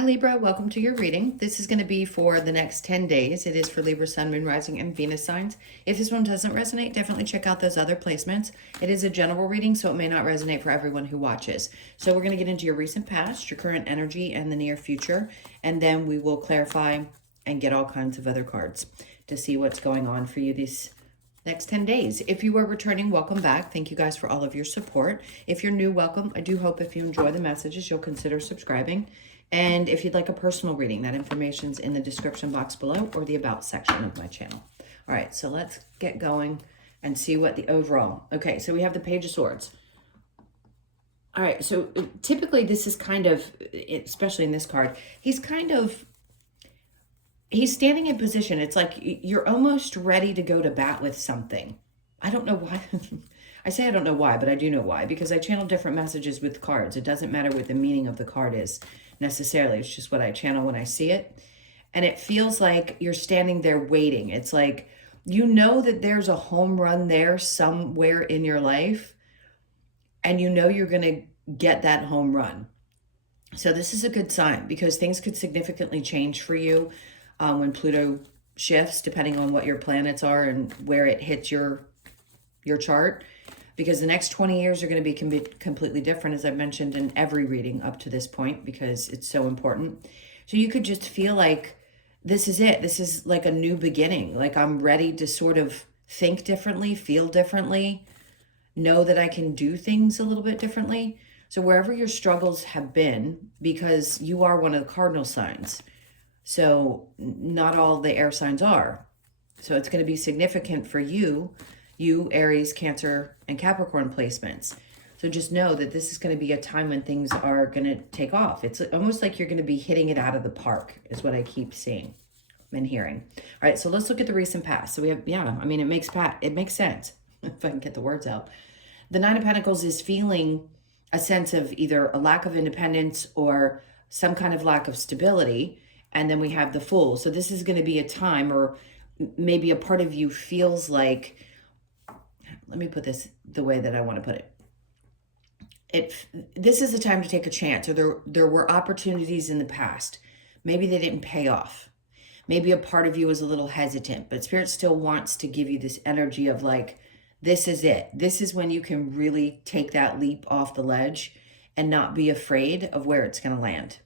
Hi Libra, welcome to your reading. This is going to be for the next 10 days. It is for Libra, Sun, Moon, Rising, and Venus signs. If this one doesn't resonate, definitely check out those other placements. It is a general reading, so it may not resonate for everyone who watches. So we're going to get into your recent past, your current energy, and the near future, and then we will clarify and get all kinds of other cards to see what's going on for you these next 10 days. If you are returning, welcome back. Thank you guys for all of your support. If you're new, welcome. I do hope if you enjoy the messages, you'll consider subscribing. And if you'd like a personal reading, that information's in the description box below or the about section of my channel. All right, so let's get going and see what the overall. Okay, so we have the Page of Swords. All right, so typically this is kind of, especially in this card, he's standing in position. It's like you're almost ready to go to bat with something. I don't know why. I say I don't know why, but I do know why, because I channel different messages with cards. It doesn't matter what the meaning of the card is necessarily. It's just what I channel when I see it. And it feels like you're standing there waiting. It's like, you know that there's a home run there somewhere in your life, and you know you're going to get that home run. So this is a good sign, because things could significantly change for you when Pluto shifts, depending on what your planets are and where it hits your chart. Because the next 20 years are going to be completely different, as I've mentioned in every reading up to this point, because it's so important. So you could just feel like this is it. This is like a new beginning. Like I'm ready to sort of think differently, feel differently, know that I can do things a little bit differently. So wherever your struggles have been, because you are one of the cardinal signs, so not all the air signs are. So it's going to be significant for you, Aries, Cancer, and Capricorn placements. So just know that this is going to be a time when things are going to take off. It's almost like you're going to be hitting it out of the park, is what I keep seeing and hearing. All right, so let's look at the recent past. So we have, it makes sense, if I can get the words out. The Nine of Pentacles is feeling a sense of either a lack of independence or some kind of lack of stability. And then we have the Fool. So this is going to be a time, or maybe a part of you feels like, let me put this the way that I want to put it. This is the time to take a chance, or there were opportunities in the past. Maybe they didn't pay off. Maybe a part of you is a little hesitant, but Spirit still wants to give you this energy of like, this is it. This is when you can really take that leap off the ledge and not be afraid of where it's going to land.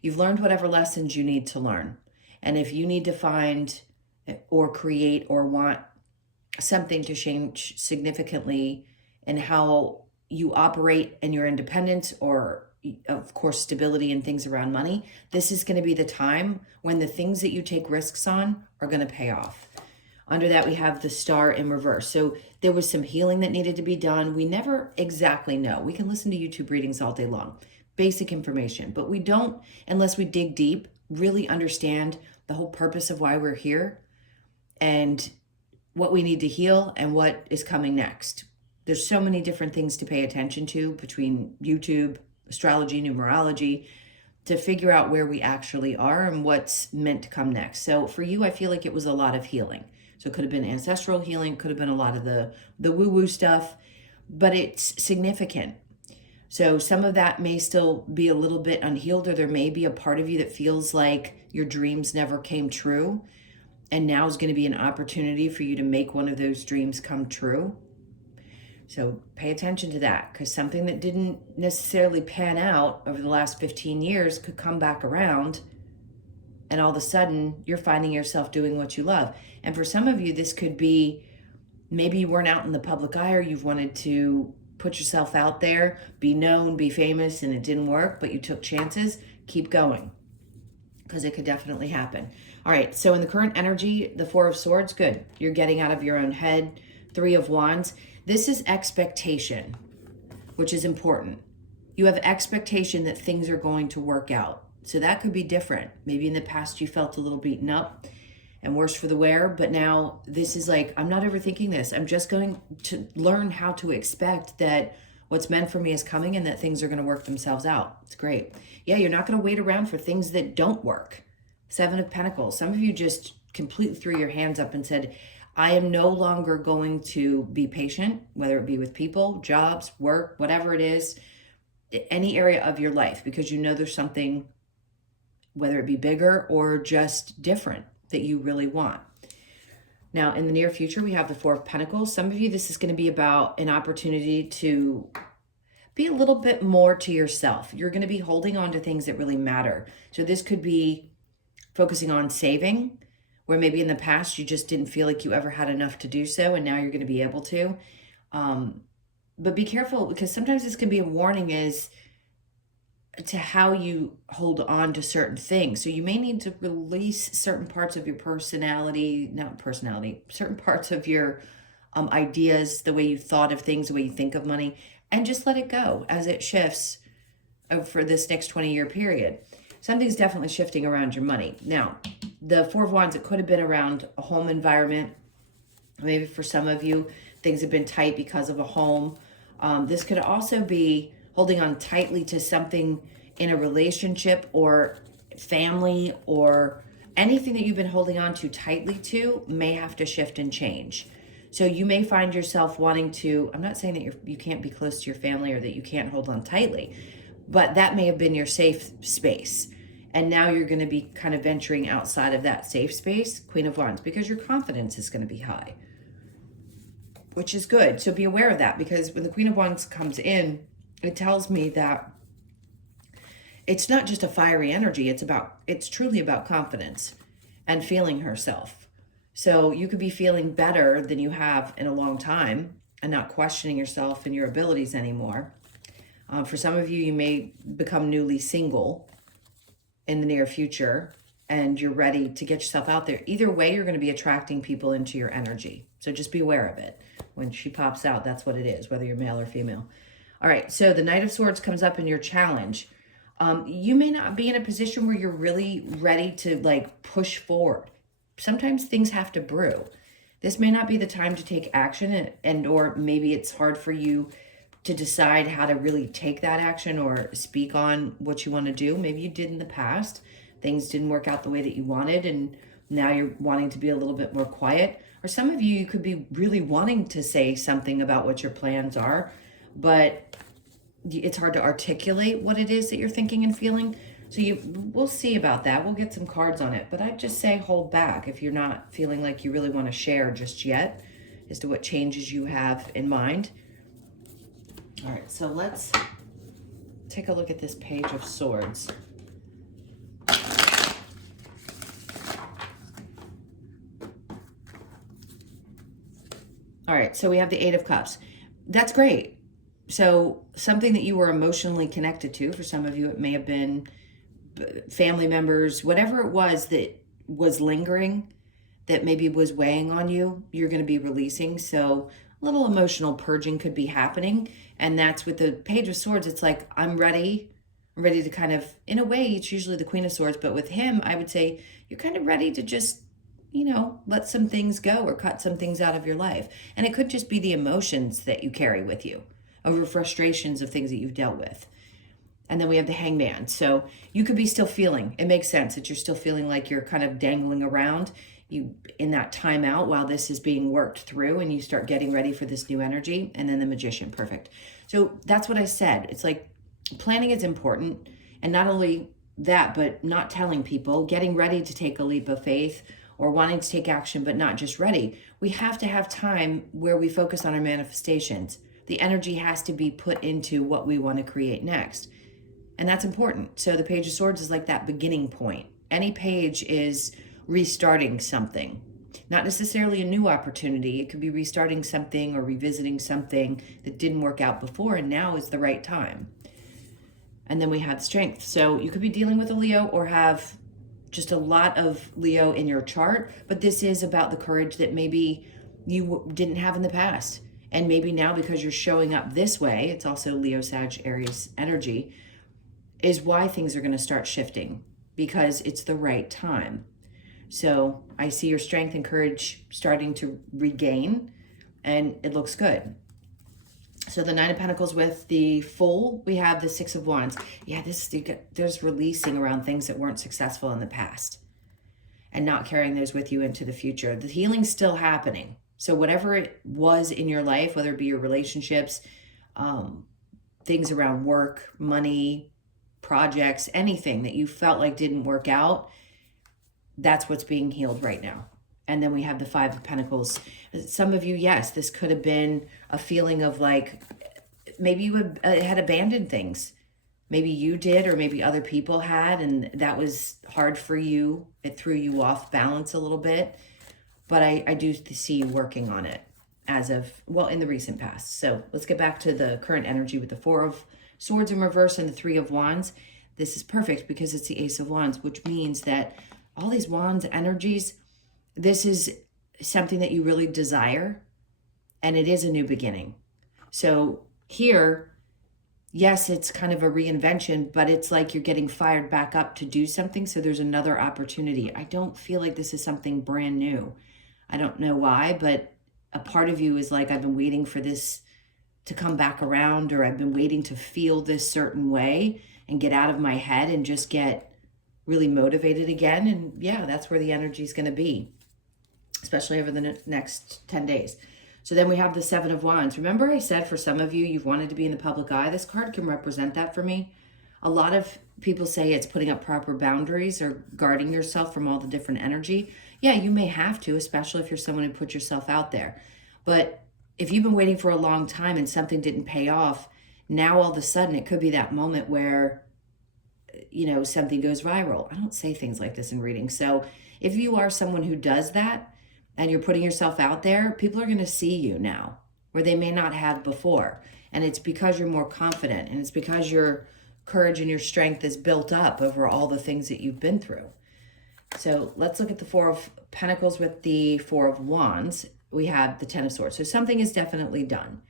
You've learned whatever lessons you need to learn. And if you need to find or create or want something to change significantly in how you operate and your independence, or of course stability and things around money, this is going to be the time when the things that you take risks on are going to pay off. Under that, we have the Star in reverse. So there was some healing that needed to be done. We never exactly know. We can listen to YouTube readings all day long, basic information, but we don't, unless we dig deep, really understand the whole purpose of why we're here and what we need to heal and what is coming next. There's so many different things to pay attention to between YouTube, astrology, numerology, to figure out where we actually are and what's meant to come next. So for you, I feel like it was a lot of healing. So it could have been ancestral healing, could have been a lot of the woo-woo stuff, but it's significant. So some of that may still be a little bit unhealed, or there may be a part of you that feels like your dreams never came true. And now is going to be an opportunity for you to make one of those dreams come true. So pay attention to that, because something that didn't necessarily pan out over the last 15 years could come back around. And all of a sudden, you're finding yourself doing what you love. And for some of you, this could be, maybe you weren't out in the public eye, or you've wanted to put yourself out there, be known, be famous, and it didn't work, but you took chances. Keep going, because it could definitely happen. All right, so in the current energy, the Four of Swords, good. You're getting out of your own head. Three of Wands. This is expectation, which is important. You have expectation that things are going to work out. So that could be different. Maybe in the past you felt a little beaten up and worse for the wear, but now this is like, I'm not overthinking this. I'm just going to learn how to expect that what's meant for me is coming and that things are going to work themselves out. It's great. Yeah, you're not going to wait around for things that don't work. Seven of Pentacles. Some of you just completely threw your hands up and said, I am no longer going to be patient, whether it be with people, jobs, work, whatever it is, any area of your life, because you know there's something whether it be bigger or just different that you really want. Now, in the near future, we have the Four of Pentacles. Some of you, this is going to be about an opportunity to be a little bit more to yourself. You're going to be holding on to things that really matter. So this could be focusing on saving, where maybe in the past you just didn't feel like you ever had enough to do so, and now you're going to be able to. But be careful, because sometimes this can be a warning as to how you hold on to certain things. So you may need to release certain parts of your certain parts of your ideas, the way you thought of things, the way you think of money, and just let it go as it shifts for this next 20-year period. Something's definitely shifting around your money. Now, the Four of Wands, it could have been around a home environment. Maybe for some of you, things have been tight because of a home. This could also be holding on tightly to something in a relationship or family, or anything that you've been holding on to tightly to may have to shift and change. So you may find yourself wanting to, I'm not saying that you can't be close to your family or that you can't hold on tightly, but that may have been your safe space. And now you're going to be kind of venturing outside of that safe space, Queen of Wands, because your confidence is going to be high, which is good. So be aware of that, because when the Queen of Wands comes in, it tells me that it's not just a fiery energy. It's truly about confidence and feeling herself. So you could be feeling better than you have in a long time and not questioning yourself and your abilities anymore. For some of you, you may become newly single in the near future, and you're ready to get yourself out there. Either way, you're going to be attracting people into your energy. So just be aware of it. When she pops out, that's what it is, whether you're male or female. All right, so the Knight of Swords comes up in your challenge. You may not be in a position where you're really ready to push forward. Sometimes things have to brew. This may not be the time to take action, and or maybe it's hard for you to decide how to really take that action or speak on what you want to do. Maybe you did in the past. Things didn't work out the way that you wanted, and now you're wanting to be a little bit more quiet. Or some of you could be really wanting to say something about what your plans are, but it's hard to articulate what it is that you're thinking and feeling. So we'll see about that. We'll get some cards on it. But I'd just say hold back if you're not feeling like you really want to share just yet as to what changes you have in mind. All right, so let's take a look at this Page of Swords. All right, so we have the Eight of Cups. That's great. So something that you were emotionally connected to, for some of you, it may have been family members, whatever it was that was lingering, that maybe was weighing on you, you're going to be releasing. So a little emotional purging could be happening. And that's with the Page of Swords. It's like, I'm ready to kind of, in a way, it's usually the Queen of Swords. But with him, I would say you're kind of ready to just, let some things go or cut some things out of your life. And it could just be the emotions that you carry with you over frustrations of things that you've dealt with. And then we have the Hangman. So you could be still feeling, it makes sense that you're still feeling like you're kind of dangling around you in that timeout while this is being worked through, and you start getting ready for this new energy. And then the Magician, perfect. So that's what I said. It's like planning is important. And not only that, but not telling people, getting ready to take a leap of faith or wanting to take action, but not just ready. We have to have time where we focus on our manifestations. The energy has to be put into what we want to create next. And that's important. So the Page of Swords is like that beginning point. Any page is restarting something, not necessarily a new opportunity. It could be restarting something or revisiting something that didn't work out before, and now is the right time. And then we have Strength. So you could be dealing with a Leo or have just a lot of Leo in your chart, but this is about the courage that maybe you didn't have in the past. And maybe now, because you're showing up this way, it's also Leo, Sag, Aries energy, is why things are going to start shifting, because it's the right time. So I see your strength and courage starting to regain, and it looks good. So the Nine of Pentacles with the Fool, we have the Six of Wands. Yeah, there's releasing around things that weren't successful in the past and not carrying those with you into the future. The healing's still happening. So whatever it was in your life, whether it be your relationships, things around work, money, projects, anything that you felt like didn't work out, that's what's being healed right now. And then we have the Five of Pentacles. Some of you, yes, this could have been a feeling of like, maybe you had abandoned things. Maybe you did, or maybe other people had, and that was hard for you. It threw you off balance a little bit. But I do see you working on it as of, well, in the recent past. So let's get back to the current energy with the Four of Swords in reverse and the Three of Wands. This is perfect because it's the Ace of Wands, which means that all these Wands energies, this is something that you really desire, and it is a new beginning. So here, yes, it's kind of a reinvention, but it's like you're getting fired back up to do something. So there's another opportunity. I don't feel like this is something brand new. I don't know why, but a part of you is like, I've been waiting for this to come back around, or I've been waiting to feel this certain way and get out of my head and just get really motivated again. And yeah, that's where the energy is going to be, especially over the next 10 days. So then we have the Seven of Wands. Remember I said for some of you, you've wanted to be in the public eye. This card can represent that for me. A lot of people say it's putting up proper boundaries or guarding yourself from all the different energy. Yeah, you may have to, especially if you're someone who puts yourself out there. But if you've been waiting for a long time and something didn't pay off, now all of a sudden it could be that moment where, you know, something goes viral. I don't say things like this in readings. So if you are someone who does that and you're putting yourself out there, people are going to see you now where they may not have before. And it's because you're more confident, and it's because your courage and your strength is built up over all the things that you've been through. So let's look at the Four of Pentacles with the Four of Wands. We have the Ten of Swords. So something is definitely done.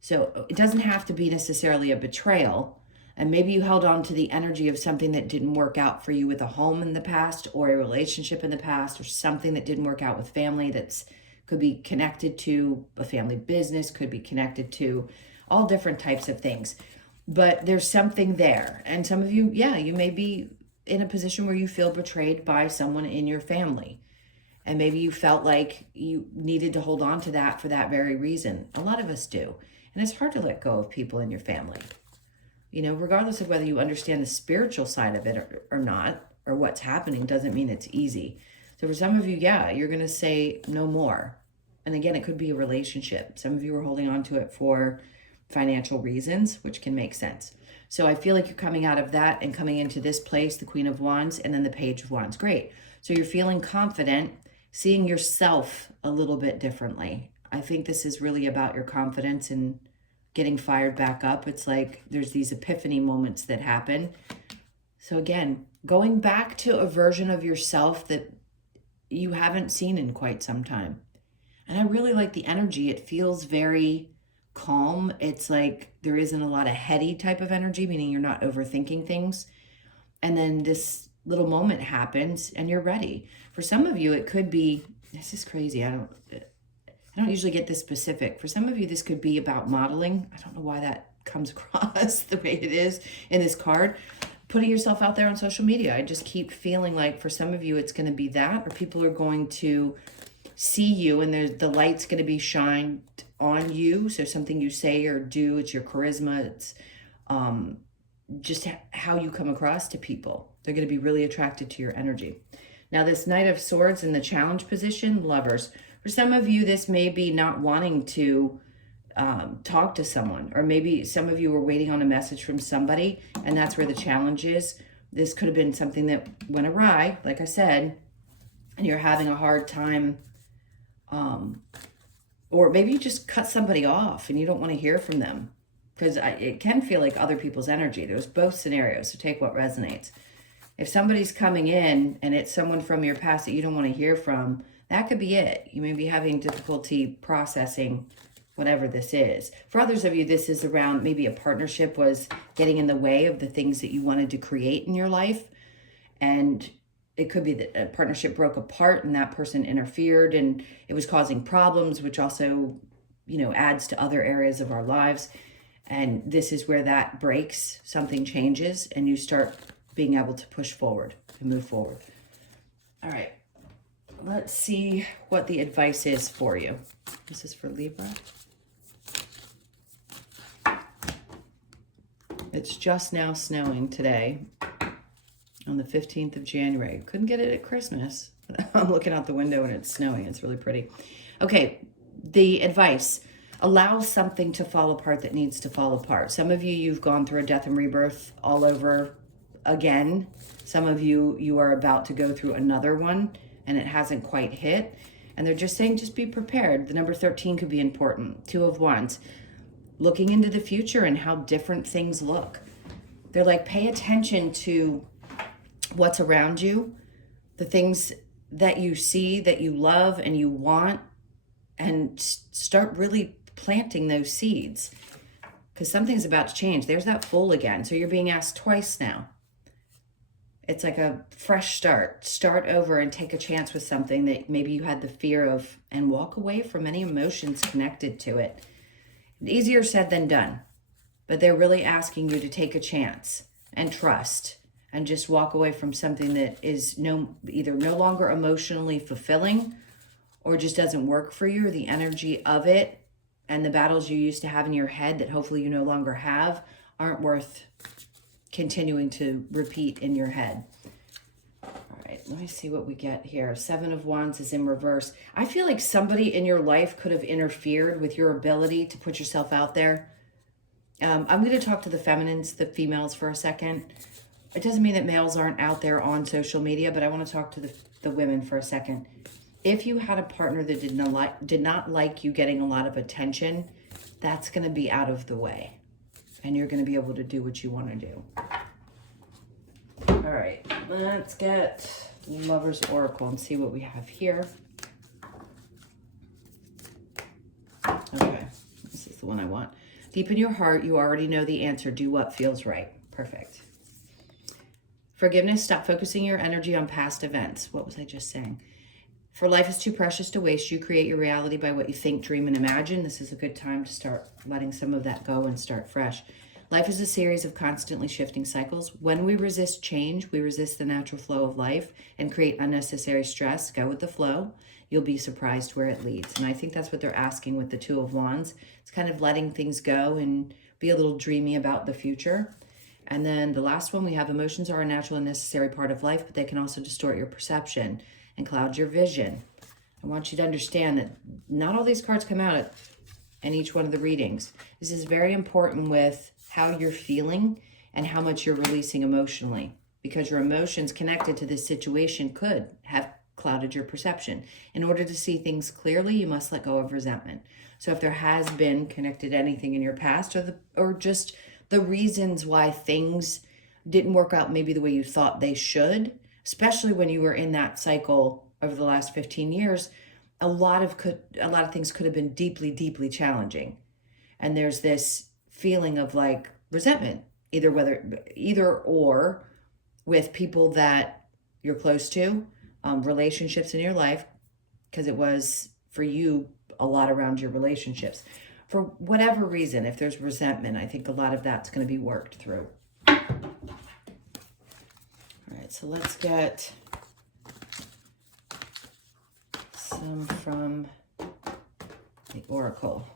So it doesn't have to be necessarily a betrayal. And maybe you held on to the energy of something that didn't work out for you with a home in the past, or a relationship in the past, or something that didn't work out with family that's could be connected to a family business, could be connected to all different types of things. But there's something there. And some of you, yeah, you may be in a position where you feel betrayed by someone in your family. And maybe you felt like you needed to hold on to that for that very reason. A lot of us do. And it's hard to let go of people in your family. You know, regardless of whether you understand the spiritual side of it or not, or what's happening, doesn't mean it's easy. So for some of you, yeah, you're going to say no more. And again, it could be a relationship. Some of you are holding on to it for financial reasons, which can make sense. So I feel like you're coming out of that and coming into this place, the Queen of Wands and then the Page of Wands. Great. So you're feeling confident, seeing yourself a little bit differently. I think this is really about your confidence and getting fired back up. It's like there's these epiphany moments that happen. So again, going back to a version of yourself that you haven't seen in quite some time. And I really like the energy. It feels very calm. It's like there isn't a lot of heady type of energy, meaning you're not overthinking things. And then this little moment happens and you're ready. For some of you, it could be, this is crazy. I don't usually get this specific. For some of you, this could be about modeling. I don't know why that comes across the way it is in this card. Putting yourself out there on social media. I just keep feeling like for some of you, it's going to be that, or people are going to see you and the light's going to be shined on you. So something you say or do, it's your charisma. It's just how you come across to people. They're going to be really attracted to your energy. Now, this Knight of Swords in the challenge position, Lovers. For some of you, this may be not wanting to talk to someone, or maybe some of you were waiting on a message from somebody, and that's where the challenge is. This could have been something that went awry, like I said, and you're having a hard time, or maybe you just cut somebody off and you don't want to hear from them, because it can feel like other people's energy. There's both scenarios, so take what resonates. If somebody's coming in and it's someone from your past that you don't want to hear from, that could be it. You may be having difficulty processing whatever this is. For others of you, this is around maybe a partnership was getting in the way of the things that you wanted to create in your life. And it could be that a partnership broke apart and that person interfered and it was causing problems, which also, you know, adds to other areas of our lives. And this is where that breaks, something changes, and you start being able to push forward and move forward. All right. Let's see what the advice is for you. This is for Libra. It's just now snowing today on the 15th of January. Couldn't get it at Christmas. I'm looking out the window and it's snowing. It's really pretty. Okay, the advice. Allow something to fall apart that needs to fall apart. Some of you, you've gone through a death and rebirth all over again. Some of you, you are about to go through another one and it hasn't quite hit. And they're just saying, just be prepared. The number 13 could be important. 2 of Wands. Looking into the future and how different things look. They're like, pay attention to what's around you, the things that you see, that you love and you want, and start really planting those seeds, because something's about to change. There's that Fool again. So you're being asked twice now. It's like a fresh start. Start over and take a chance with something that maybe you had the fear of, and walk away from any emotions connected to it. Easier said than done, but they're really asking you to take a chance and trust and just walk away from something that is either no longer emotionally fulfilling or just doesn't work for you, or the energy of it and the battles you used to have in your head that hopefully you no longer have aren't worth continuing to repeat in your head. All right, let me see what we get here. 7 of Wands is in reverse. I feel like somebody in your life could have interfered with your ability to put yourself out there. I'm going to talk to the feminines, the females, for a second. It doesn't mean that males aren't out there on social media, but I want to talk to the women for a second. If you had a partner that did not like you getting a lot of attention, that's going to be out of the way. And you're going to be able to do what you want to do. All right, let's get Lover's Oracle and see what we have here. Okay, this is the one I want. Deep in your heart, you already know the answer. Do what feels right. Perfect. Forgiveness. Stop focusing your energy on past events. What was I just saying? For life is too precious to waste. You create your reality by what you think, dream, and imagine. This is a good time to start letting some of that go and start fresh. Life is a series of constantly shifting cycles. When we resist change, we resist the natural flow of life and create unnecessary stress. Go with the flow. You'll be surprised where it leads. And I think that's what they're asking with the 2 of Wands. It's kind of letting things go and be a little dreamy about the future. And then the last one, we have emotions are a natural and necessary part of life, but they can also distort your perception and cloud your vision. I want you to understand that not all these cards come out in each one of the readings. This is very important with how you're feeling and how much you're releasing emotionally, because your emotions connected to this situation could have clouded your perception. In order to see things clearly, you must let go of resentment. So if there has been connected anything in your past, or just the reasons why things didn't work out maybe the way you thought they should, especially when you were in that cycle over the last 15 years, a lot of things could have been deeply, deeply challenging. And there's this feeling of like resentment, either or with people that you're close to, relationships in your life, because it was for you a lot around your relationships. For whatever reason, if there's resentment, I think a lot of that's going to be worked through. All right, so let's get some from the Oracle.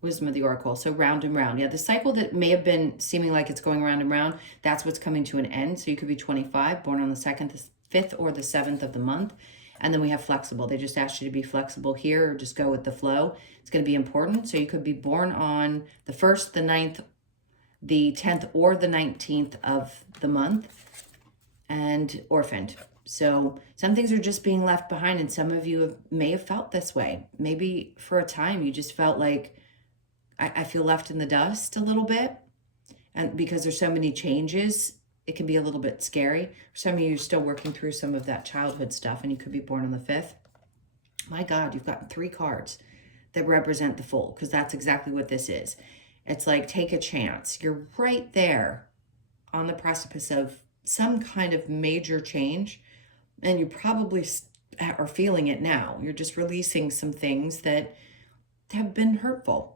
Wisdom of the Oracle. So round and round. Yeah, the cycle that may have been seeming like it's going round and round, that's what's coming to an end. So you could be 25, born on the 2nd, the 5th, or the 7th of the month. And then we have flexible. They just asked you to be flexible here, or just go with the flow. It's going to be important. So you could be born on the 1st, the 9th, the 10th, or the 19th of the month, and orphaned. So some things are just being left behind, and some of you may have felt this way. Maybe for a time you just felt like, I feel left in the dust a little bit. And because there's so many changes, it can be a little bit scary. For some of you, you're still working through some of that childhood stuff, and you could be born on the 5th. My God, you've gotten 3 cards that represent the Fool, because that's exactly what this is. It's like, take a chance. You're right there on the precipice of some kind of major change, and you probably are feeling it now. You're just releasing some things that have been hurtful.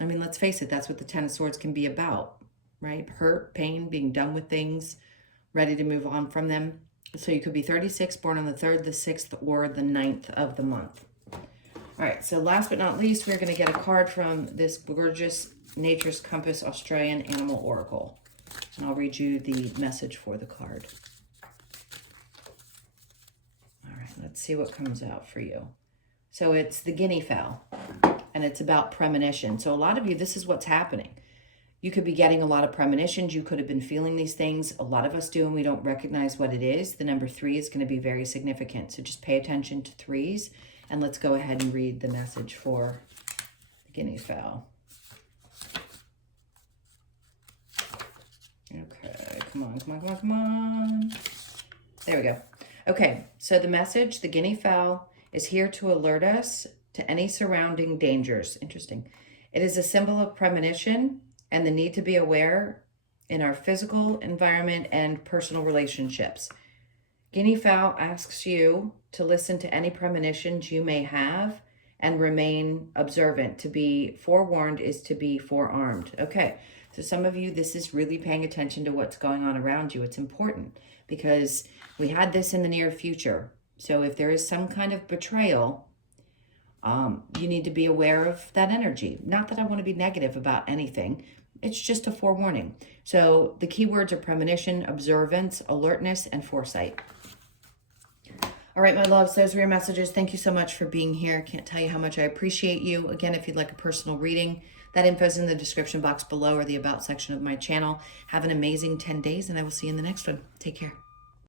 I mean, let's face it, that's what the 10 of Swords can be about, right? Hurt, pain, being done with things, ready to move on from them. So you could be 36, born on the 3rd, the 6th, or the 9th of the month. All right, so last but not least, we're going to get a card from this gorgeous Nature's Compass Australian Animal Oracle. And I'll read you the message for the card. All right, let's see what comes out for you. So it's the guinea fowl, and it's about premonition. So a lot of you, this is what's happening. You could be getting a lot of premonitions. You could have been feeling these things. A lot of us do, and we don't recognize what it is. The number 3 is going to be very significant. So just pay attention to 3s, and let's go ahead and read the message for the guinea fowl. Okay, come on, come on, come on, come on. There we go. Okay, so the message, the guinea fowl, is here to alert us to any surrounding dangers. Interesting. It is a symbol of premonition and the need to be aware in our physical environment and personal relationships. Guinea fowl asks you to listen to any premonitions you may have and remain observant. To be forewarned is to be forearmed. Okay, so some of you, this is really paying attention to what's going on around you. It's important because we had this in the near future. So if there is some kind of betrayal, you need to be aware of that energy. Not that I want to be negative about anything. It's just a forewarning. So the keywords are premonition, observance, alertness, and foresight. All right, my loves, those are your messages. Thank you so much for being here. Can't tell you how much I appreciate you. Again, if you'd like a personal reading, that info is in the description box below or the About section of my channel. Have an amazing 10 days, and I will see you in the next one. Take care.